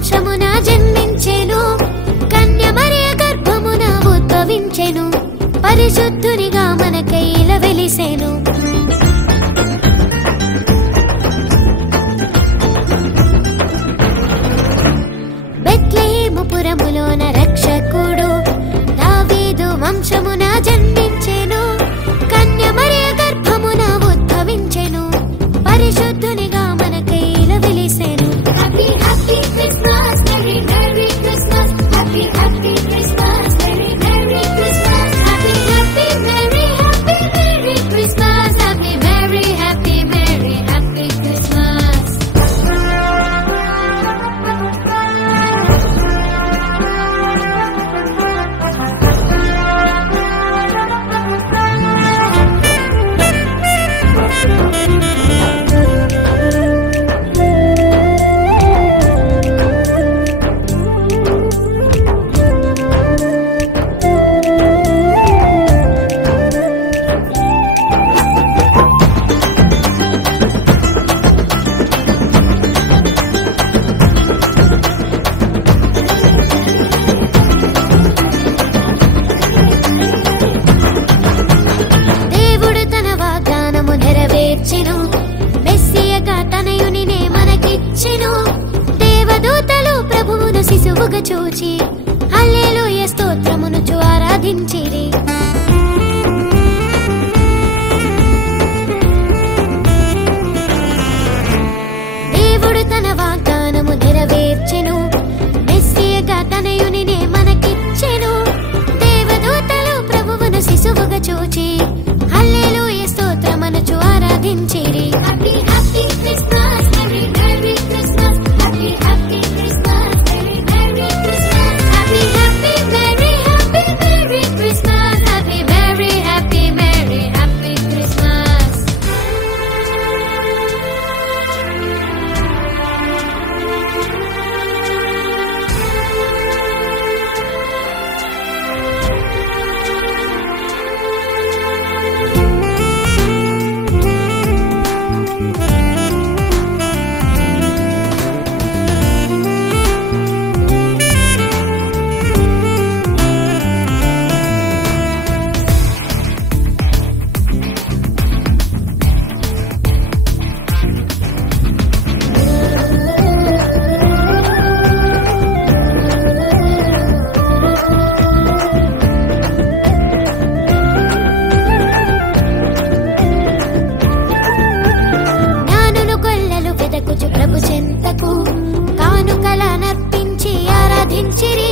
వంశమున జన్మించెను, కన్య మరియ గర్భమున ఉద్భవించెను, పరిశుద్ధునిగా మనకై ఇలా వెలిసెను. బెత్లెహేము పురములోన రక్షకుడు దావీదు వంశమున జన్మించెను, కన్య మరియ గర్భమున ఉద్భవించెను, పరిశుద్ధునిగా మనకై ఇలా వెలిసెను. Happy happy Christmas, merry merry Christmas, happy happy Christmas, merry merry Christmas, happy happy merry happy merry Christmas, happy merry happy merry happy Christmas. దేవుడు తన వాగ్దానము నెరవేర్చెను, మెస్సియగా తనయునినే మనకిచ్చెను. దేవదూతలు ప్రభువును శిశువుగా చూచి హల్లెలూయా స్తోత్రమునుచు ఆరాధించిరి. దేవుడు తన వాగ్దానము నెరవేర్చెను, మెస్సియగా తనయునినే మనకిచ్చెను. దేవదూతలు ప్రభువును శిశువుగా చూచి హల్లెలూయా స్తోత్రమునుచు ఆరాధించిరి. Happy happy Christmas, merry merry Christmas, happy happy Christmas, merry merry Christmas, happy happy merry happy merry Christmas, happy merry happy merry happy Christmas. జ్ఞానులు గొల్లలు వెదకుచు ప్రభు చెంతకు కానుకల నర్పించి ఆరాధించిరి.